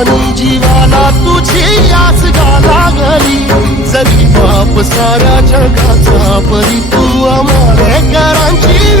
आणि जीवाला तुझी आस लागली, जरी बाप साऱ्या जगाचा परी तू आम्हालेकरांची